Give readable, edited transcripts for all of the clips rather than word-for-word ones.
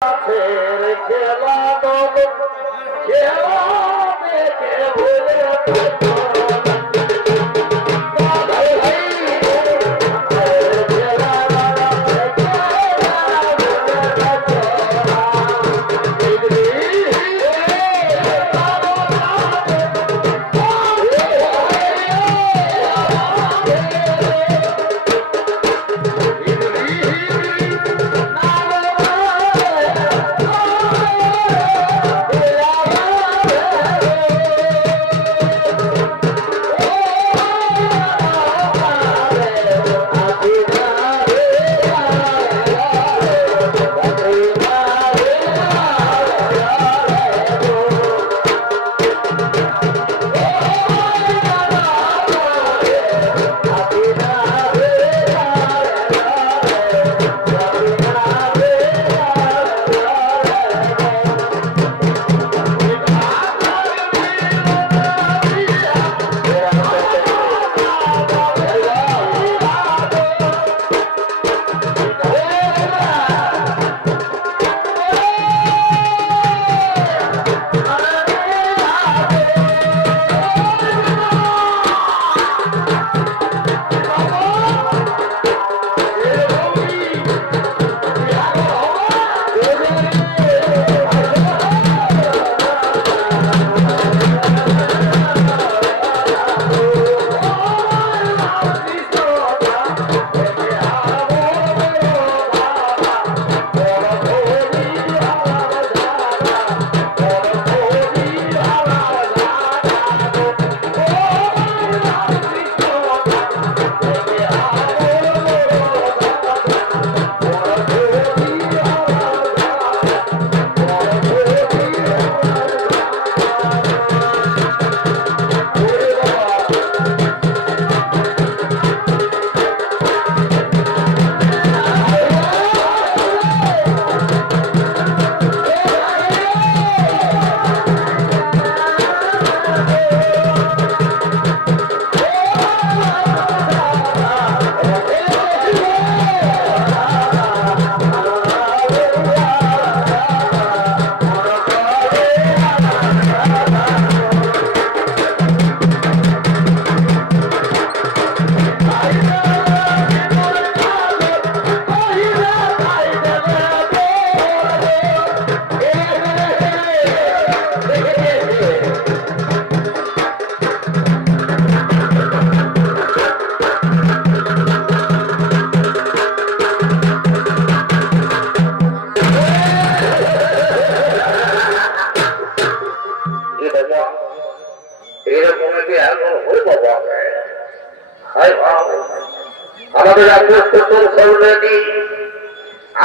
আমাদের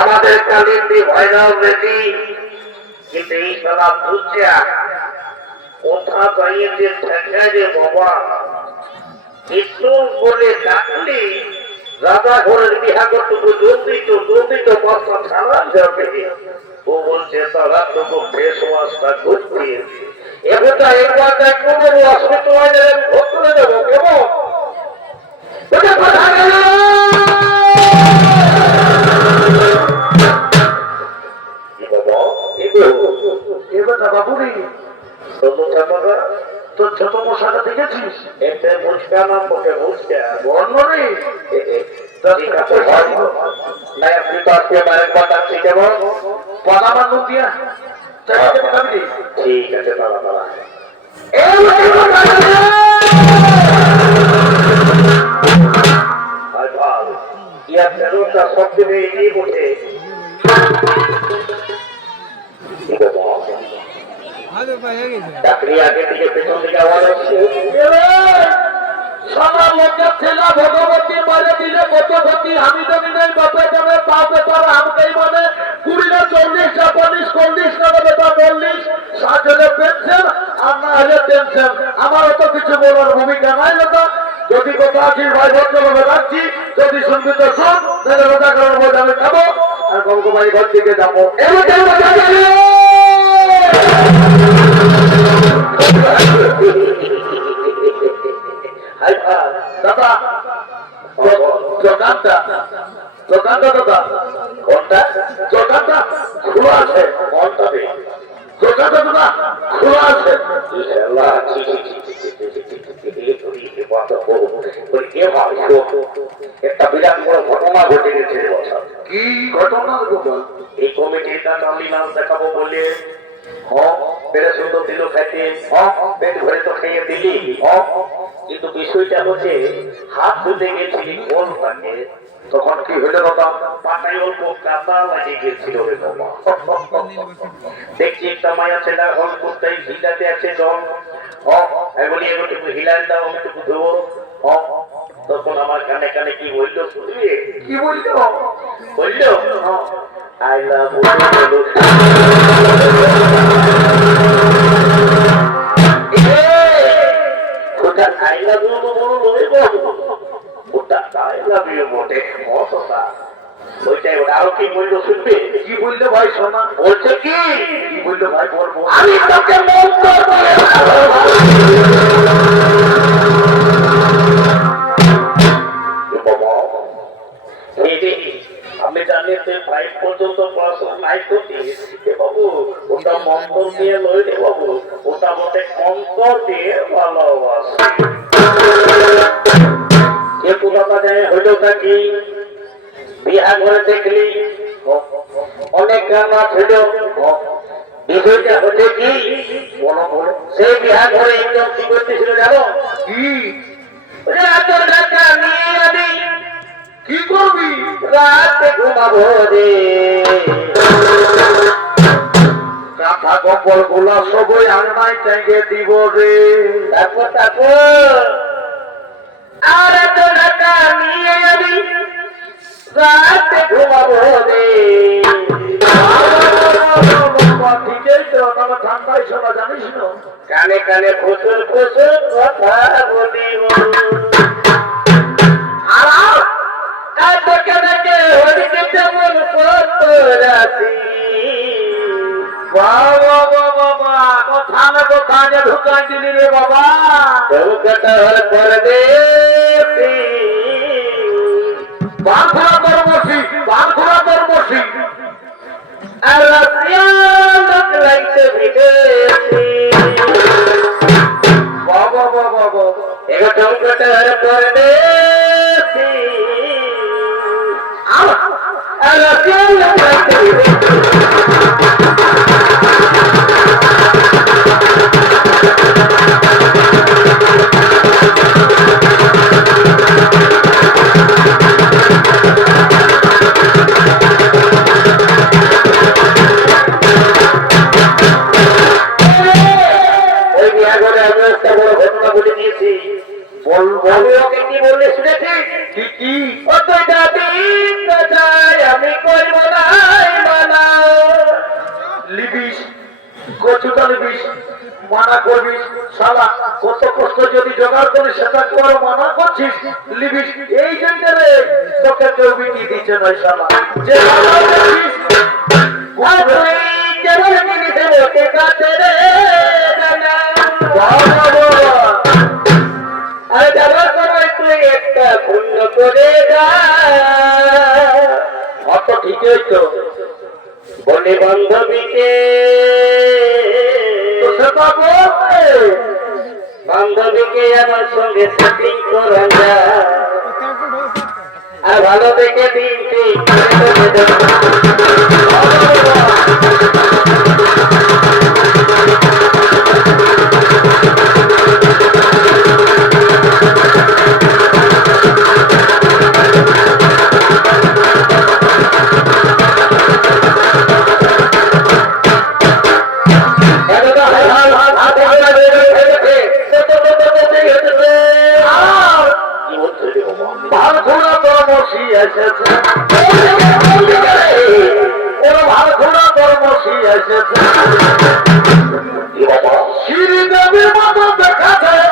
আমাদের কালিন্দি ভয়রাও রেডি, কিন্তু এই সালা বুঝছে কোথা যাইয়ে যে ঠেকা যে বাবা একটু বলে ডাকলি রাজা ঘরের বিহা করতে জলদি তো বাচ্চা ছাড়া যাবে। ও বলছে তারা তো ফেস ওয়াশটা করছি এবারটা একবার দেখবো দেবো অসুবিধা হয় ভোট করে দেবো কেমন বাবুরি তোর ছোট মশাটা দেখেছিস? এতে বুঝকা নাম বটে বুঝকা বর্ণরে আপনি তো আজকে মায়ের কথা ঠিক এবং পদামান দিয়া ঠিক আছে দাদা দাদা ইয়া ফেরোটা সবদিনে এগিয়ে বসে চাকরি আগে থেকে পেছন থেকে আওয়াজ হচ্ছে সবার লজ্জা ছেলা ভগবতী মারে দিলে কত ক্ষতি আমি জমিনের বাপে যাবে পাপে তার আমাকেই মানে 20 না 40 না 40 না বেটা 40 60 হলে পেনশন আর না হলে টেনশন। আমার অত কিছু বলার ভূমিকা নাই লোকা। যদি কথা আছিস ভাই ভদ্রভাবে রাখছি, যদি শুনবি তো শোন, তাহলে রোজা করার মধ্যে আমি খাবো আর গঙ্গ ভাই ঘর থেকে যাবো। দাদা দোকানটা দাদা কোনটা দোকানটা খোলা আছে বলতে দোকানটা না খোলা আছে একটা বিরাট বড় ঘটনা ঘটে গেছে কি ঘটনা এই কমিটির কাছে আমি নাম দেখাবো বলে বেড়ে সুন্দর দিল খাইতে পেট ভরে তো খেয়ে দিলি কিন্তু বিষয়টা হচ্ছে হাত ধুতে গেছিলি কোন থাকে তখন কি হইল বাবা পাতায় অল্প কাদা লাগিয়ে গেছিল রে বাবা দেখছি একটা মায়া ছেলে হল করতে ভিলাতে আছে জল এগুলি এগুলো হিলান দাও আমি একটু ধোবো তখন আমার কানে কানে কি বললো শুনবি কি বললো বললো আই লাভ ওটা আই লাভ ইউ বলো ওটা আই লাভ ইউ বটে কতটা ওইটাই ওটা আরো কি বললো শুনবে কি বললো ভাই শোনা বলছে কি বললো ভাই বলবো আমি তোকে মন্তর বলে আমি জানি তুই 5 পর্যন্ত পড়াশোনা নাই করছিস বাবু ওটা মন্তর দিয়ে লই রে বাবু ওটা বটে অন্তর দিয়ে ভালোবাসে কে পুরাটা যায় হইলটা কি বিয়া ঘরে দেখলি অনেক গান ছিল বিষয়টা হচ্ছে কি বলো বলো সেই বিয়া ঘরে একদম কি করতেছিল জানো কি কি করবি রাতে ঘুমাবো রে কাঁথা কম্বল গুলা সবই আলমাই টাঙ্গে দিব রে তারপর আর তো টাকা নিয়ে যাবি রাতে ঘুমাবো রে ঠান্ডায় শোনা জানিস না কানে কানে প্রচুর প্রচুর কথা বলিব ঢুকান দিলি রে বাবা বাঁধুরা কর্মসী বাঁধুরা কর্মসী বাবা বাবা বাবা এগুলো করে দে মানা করবি শালা কত কষ্ট যদি জোগাড় করে সেটা করো মানা করছিস লিবিস এই জন্য রে তোকে কেউ বিটি দিচ্ছে নয় শালা যে একটা পূর্ণ করে অত ঠিকই তো বলে বান্ধবীকে বান্ধবীকে আমার সঙ্গে সেটিং করা যায় আর ভালো দেখে দিনটি শ্রীদেবীর মতো দেখা যায়